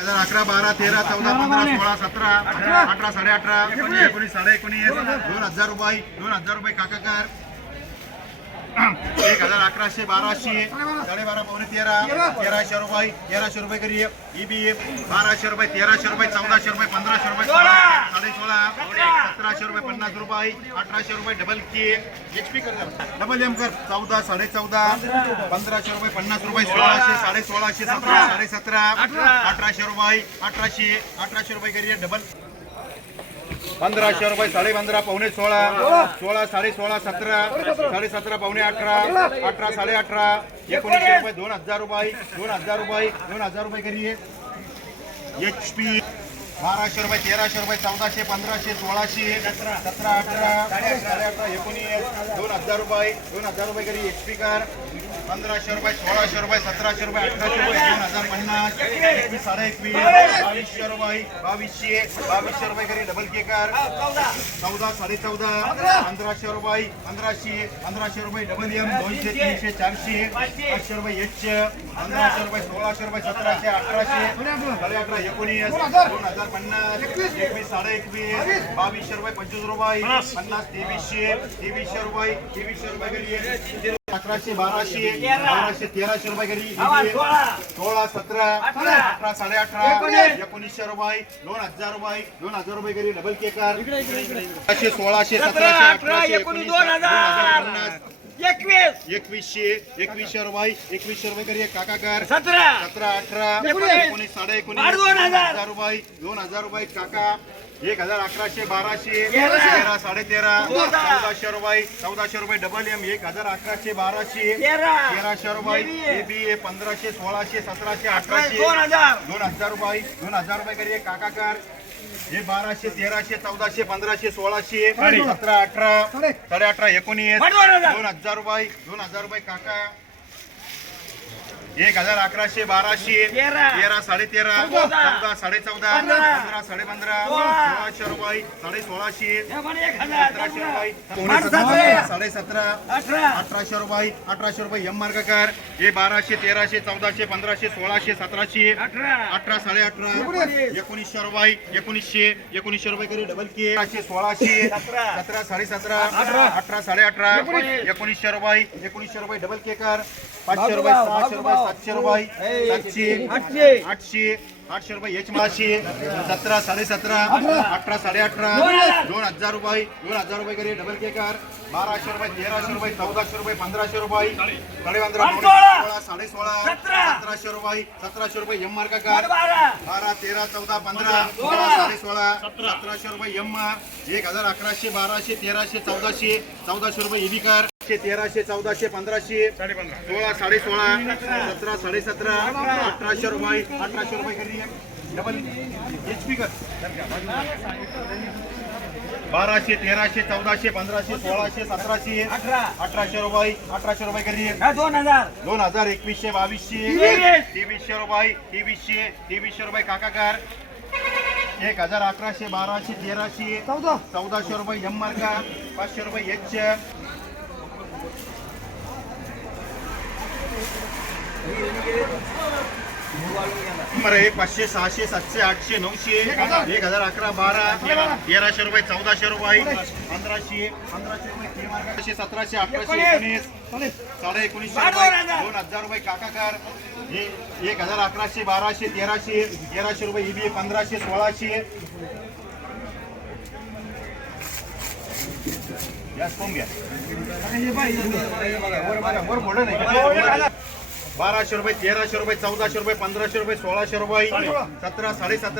11, 12, 13, 14, 15, 16, 17, 18, 18, 19, 19, 2000 रुपये 2000 रुपये काकाकार 1100, 1200, 12.5 पावणे 13, 1300 रुपये 1300 रुपये करी ईबी 1200 रुपये 1300 रुपये 1400 रुपये 1500 रुपये 16.5 1700 रुपये 50 रुपये 1800 रुपये डबल के एचपी कर डबल एम कर 14 14.5 1500 रुपये 50 रुपये 1600 16.5 17 17.5 1800 रुपये 1800 रुपये करिए डबल 1500 रुपये 15.5 पावणे 16 16 16.5 17 17.5 पावणे 18 18 18.5 1900 रुपये 2000 रुपये 2000 रुपये करिए एचपी 1200 रुपये 1300 रुपये 1400 1500 1600 17 18 18 19 2000 रुपये करी एचपी कार 1500 रुपये 1600 रुपये 1700 रुपये 1800 रुपये 2050 21 2200 रुपये 2200 रुपये करी डबल के कार 14 14.5 1500 रुपये 1500 रुपये डबल एम 200 300 400 500 रुपये एच 1500 रुपये 1600 रुपये 1700 1800 19 2050 21 2200 रुपये 25 रुपये 50 2300 रुपये करी 1100 1200 1300 रुपये करी 16 17 18 18.5 1900 रुपये 2000 रुपये करी डबल के कार 1600 1700 1800 2100 रुपये करिए काकाकार 17 18 19 19 2000 रुपये काका 1100 1200 13 13.5 1400 रुपये डबल एम 1100 1200 1300 रुपये बी 1500 1600 1700 1800 2000 रुपये करिए काकाकार हे 1200 1300 1400 1500 1600 17 18 18 19 2000 रुपये काका 1100 1200 13 13.5 14 14.5 15 15.5 1600 रुपये 1600 1800 रुपये एम मार्गाकार हे 1200 1300 1400 1500 1600 1700 18 18.5 1900 रुपये करी डबल के 1600 17 17.5 18 18 1900 रुपये डबल के कार 500 रुपये 600 रुपये 700 रुपये 800 रुपये एच 17 17.5 18 18 2000 रुपये करी डबल के कार 1200 रुपये 1300 रुपये 1400 रुपये 1500 रुपये 16 16 1700 रुपये एम मार्का कार 12 13 14 15 16 1700 रुपये एम 1100 1200 1300 1400 रुपये ईबी कार 1300 1400 1500 16 16 17 17 1800 रुपये करी डबल एचपी कर 1200 1300 1400 1500 1600 1700 1800 रुपये करी 2000 2100 2200 2300 रुपये काकाकार 1100 1200 1300 1400 रुपये एम मार्का 500 रुपये एच नंबर 500 600 700 800 900 1011 12 1300 रुपये 1400 रुपये 1500 रुपये 1700 1800 19 1950 2000 रुपये काकाकार 1100 1200 1300 रुपये ईबी 1500 1600 गॅस कोण घ्या 1200 रुपये 1300 रुपये 1400 रुपये 1500 रुपये 1600 रुपये 17 17.5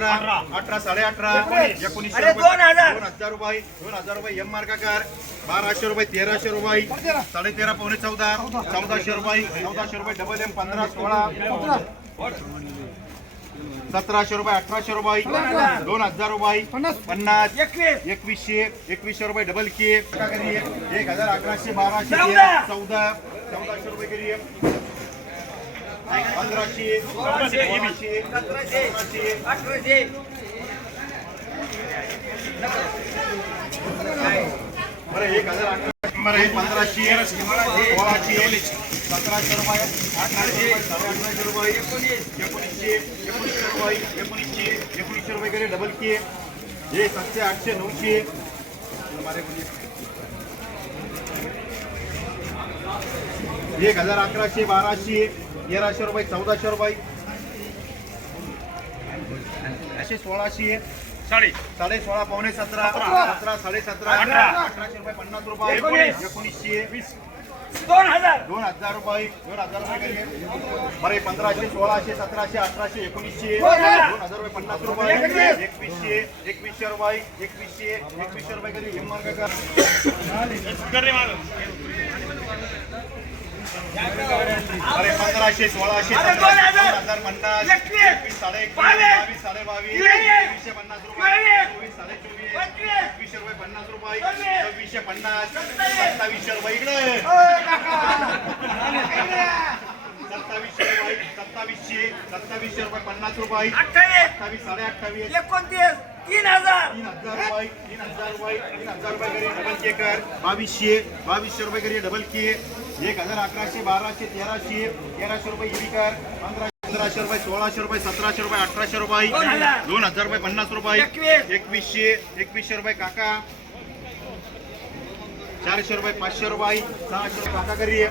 18 18 1900 रुपये 2000 रुपये एम मार्काकार 1200 रुपये 1300 रुपये 13.5 पावणे 14 1400 रुपये डबल एम 15 16 1700 रुपये 1800 रुपये 2000 रुपये 50 2100 रुपये डबल के 1100 1200 14 1400 रुपये करिए 1500 1600 1700 बरं 1018 बरं, हे 1500, 1600, 1700 रुपये, 1800 रुपये, 1850 रुपये, 1900, 1900 रुपये, 1900 रुपये करे डबल किए. हे 700, 800, 900. 1000, 1100, 1200, 1300 रुपये, 1400 रुपये, असे 1600, 16.5, पावणे 17, 17, 17.5, 1800 रुपये, 50 रुपये, 1900, 2000 रुपये, 2000 रुपये करिए. बरं, 1500, 1600, 1700, 1800, 1900, 2000 रुपये, 50 रुपये, 2100, 2100 रुपये, 2100 रुपये करिए. हिम्मत का अरे 1500, 1600, 2050, 21, 22, 22, 2150 रुपये, 24, 24, 2100 रुपये, 50 रुपये, 2650, 2700 रुपये इकडे, 2700 रुपये, 2700 रुपये, 50 रुपये, 28, 28.5, 3000 रुपये, 3000 रुपये करिए डबल के कर. 2200 रुपये करिए डबल किए. 1000, 1100, 1200, 1300 रुपये इवी कर. 1500 रुपये, 1600 रुपये, 1700 रुपये, 1800 रुपये, 2000 रुपये, 50 रुपये, 2100 रुपये काका, 400 रुपये, 500 रुपये, 600 काका करिए.